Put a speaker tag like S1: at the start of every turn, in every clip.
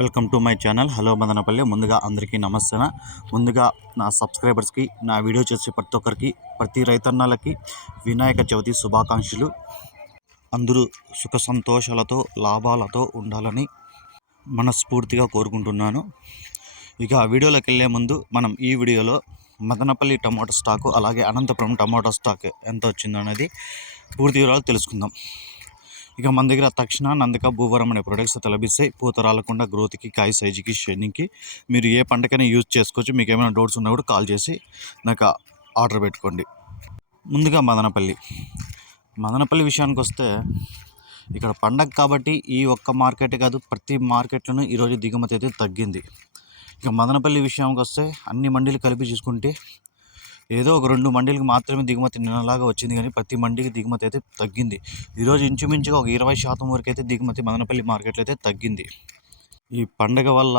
S1: Welcome to my channel. Hello Madanapalle. ముందుగా అందరికీ నమస్తే ముందుగా నా సబ్స్క్రైబర్స్కి నా వీడియో చేసే ప్రతి ఒక్కరికి ప్రతి రైతన్నలకి వినాయక చవితి శుభాకాంక్షలు. అందరూ సుఖ సంతోషాలతో లాభాలతో ఉండాలని మనస్ఫూర్తిగా కోరుకుంటున్నాను. ఇక ఆ వీడియోలోకి వెళ్ళే ముందు మనం ఈ వీడియోలో మదనపల్లి టమాటో స్టాకు అలాగే అనంతపురం టమాటో స్టాక్ ఎంత వచ్చిందనేది పూర్తి వివరాలు తెలుసుకుందాం. ఇక మన దగ్గర తక్షణ నందక భూవరం అనే ప్రొడక్ట్స్ లభిస్తాయి పూత రాలకుండా గ్రోత్కి కాయ సైజుకి షైనింగ్కి మీరు ఏ పంటకైనా యూజ్ చేసుకోవచ్చు. మీకు ఏమైనా డౌట్స్ ఉన్నా కూడా కాల్ చేసి నాకు ఆర్డర్ పెట్టుకోండి. ముందుగా మదనపల్లి. మదనపల్లి విషయానికి వస్తే ఇక్కడ పండగ కాబట్టి ఈ ఒక్క మార్కెట్ కాదు ప్రతి మార్కెట్లోనూ ఈరోజు దిగుమతి అయితే తగ్గింది. ఇక మదనపల్లి విషయానికి వస్తే అన్ని మండీలు కలిపి చూసుకుంటే ఏదో ఒక రెండు మండీలకు మాత్రమే దిగుమతి నిన్నలాగా వచ్చింది కానీ ప్రతి మండీకి దిగుమతి అయితే తగ్గింది. ఈరోజు ఇంచుమించుగా ఒక ఇరవై శాతం వరకు అయితే దిగుమతి మదనపల్లి మార్కెట్లో అయితే తగ్గింది. ఈ పండగ వల్ల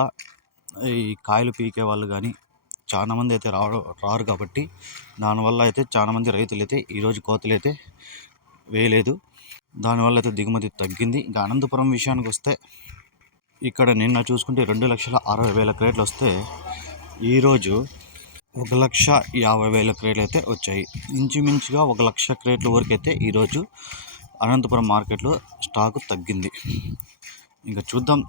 S1: ఈ కాయలు పీకే వాళ్ళు కానీ చాలామంది అయితే రావడం రారు కాబట్టి దానివల్ల అయితే చాలామంది రైతులు అయితే ఈరోజు కోతలు అయితే వేయలేదు. దానివల్ల అయితే దిగుమతి తగ్గింది. ఇంకా అనంతపురం విషయానికి వస్తే ఇక్కడ నిన్న చూసుకుంటే రెండు లక్షల అరవై వేల క్రేట్లు వస్తే ఈరోజు ఒక లక్ష యాభై వేల క్రేట్లు అయితే వచ్చాయి. ఇంచుమించుగా ఒక లక్ష క్రేట్ల వరకు అయితే ఈరోజు అనంతపురం మార్కెట్లో స్టాక్ తగ్గింది. ఇంకా చూద్దాం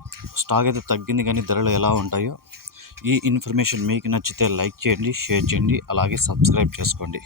S1: స్టాక్ అయితే తగ్గింది కానీ ధరలు ఎలా ఉంటాయో. ఈ ఇన్ఫర్మేషన్ మీకు నచ్చితే లైక్ చేయండి షేర్ చేయండి అలాగే సబ్స్క్రైబ్ చేసుకోండి.